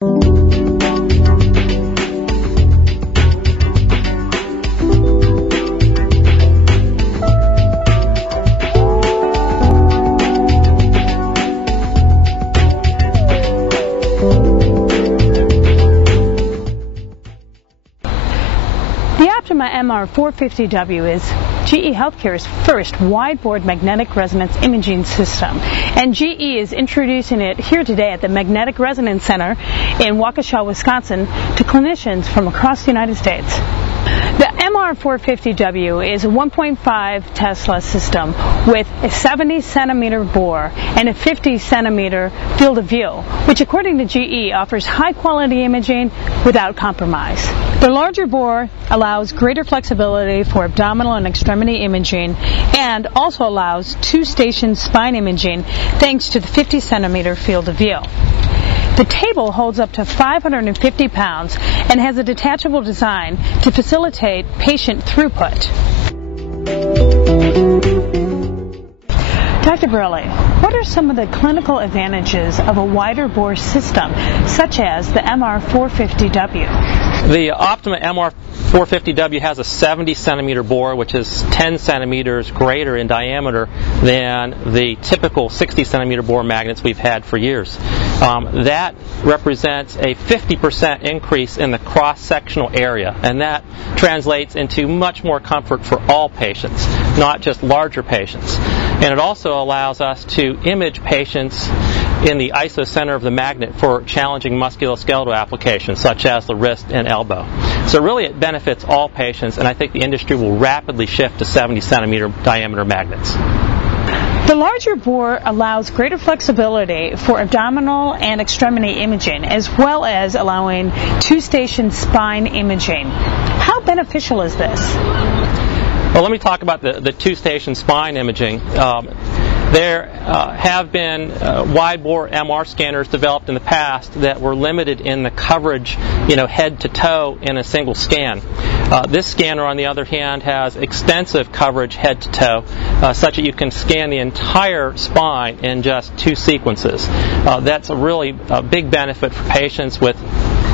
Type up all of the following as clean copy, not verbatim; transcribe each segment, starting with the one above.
The Optima MR450w is GE Healthcare's first wide-bore magnetic resonance imaging system, and GE is introducing it here today at the Magnetic Resonance Center in Waukesha, Wisconsin, to clinicians from across the United States. The MR450w is a 1.5 Tesla system with a 70 centimeter bore and a 50 centimeter field of view, which according to GE offers high quality imaging without compromise. The larger bore allows greater flexibility for abdominal and extremity imaging and also allows two-station spine imaging thanks to the 50 centimeter field of view. The table holds up to 550 pounds and has a detachable design to facilitate patient throughput. Dr. Burley, what are some of the clinical advantages of a wider bore system, such as the MR450w? The Optima MR450w has a 70 centimeter bore, which is 10 centimeters greater in diameter than the typical 60 centimeter bore magnets we've had for years. That represents a 50% increase in the cross-sectional area, and that translates into much more comfort for all patients, not just larger patients. And it also allows us to image patients in the isocenter of the magnet for challenging musculoskeletal applications such as the wrist and elbow. So really it benefits all patients, and I think the industry will rapidly shift to 70 centimeter diameter magnets. The larger bore allows greater flexibility for abdominal and extremity imaging, as well as allowing two-station spine imaging. How beneficial is this? Well, let me talk about the two-station spine imaging. There have been wide-bore MR scanners developed in the past that were limited in the coverage, head to toe in a single scan. This scanner, on the other hand, has extensive coverage head to toe, such that you can scan the entire spine in just two sequences. That's a really big benefit for patients with,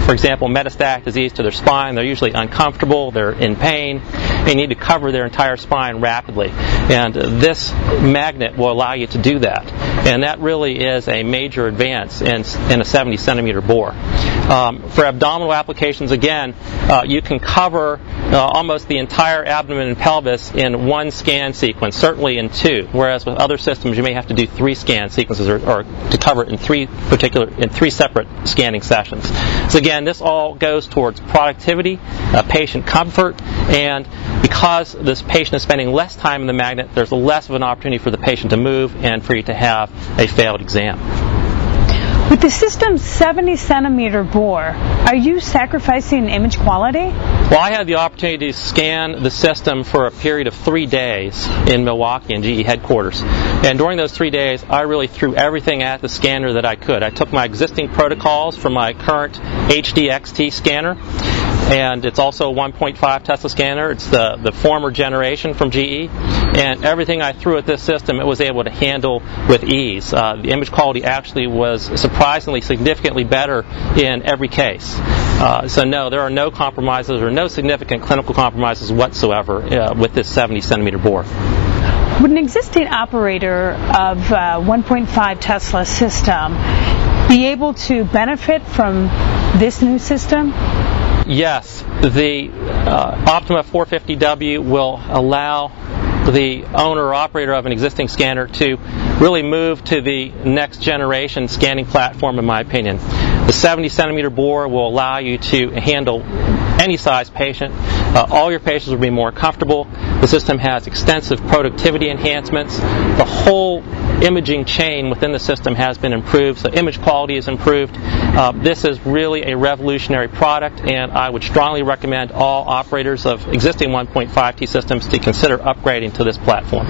for example, metastatic disease to their spine. They're usually uncomfortable, they're in pain, they need to cover their entire spine rapidly. And this magnet will allow you to do that. And that really is a major advance in a 70 centimeter bore. For abdominal applications, again, you can cover almost the entire abdomen and pelvis in one scan sequence, certainly in two, whereas with other systems you may have to do 3 scan sequences or to cover it in three separate scanning sessions. So again, this all goes towards productivity, patient comfort, and because this patient is spending less time in the magnet, there's less of an opportunity for the patient to move and for you to have a failed exam. With the system's 70 centimeter bore, are you sacrificing image quality? Well, I had the opportunity to scan the system for a period of 3 days in Milwaukee in GE headquarters. And during those 3 days, I really threw everything at the scanner that I could. I took my existing protocols from my current HD XT scanner, and it's also a 1.5 Tesla scanner. It's the former generation from GE. And everything I threw at this system, it was able to handle with ease. The image quality actually was surprisingly significantly better in every case. So no, there are no compromises or no significant clinical compromises whatsoever with this 70 centimeter bore. Would an existing operator of 1.5 Tesla system be able to benefit from this new system? Yes, the Optima 450w will allow the owner or operator of an existing scanner to really move to the next generation scanning platform, in my opinion. The 70 centimeter bore will allow you to handle any size patient. All your patients will be more comfortable. The system has extensive productivity enhancements. The whole imaging chain within the system has been improved, so image quality is improved. This is really a revolutionary product, and I would strongly recommend all operators of existing 1.5T systems to consider upgrading to this platform.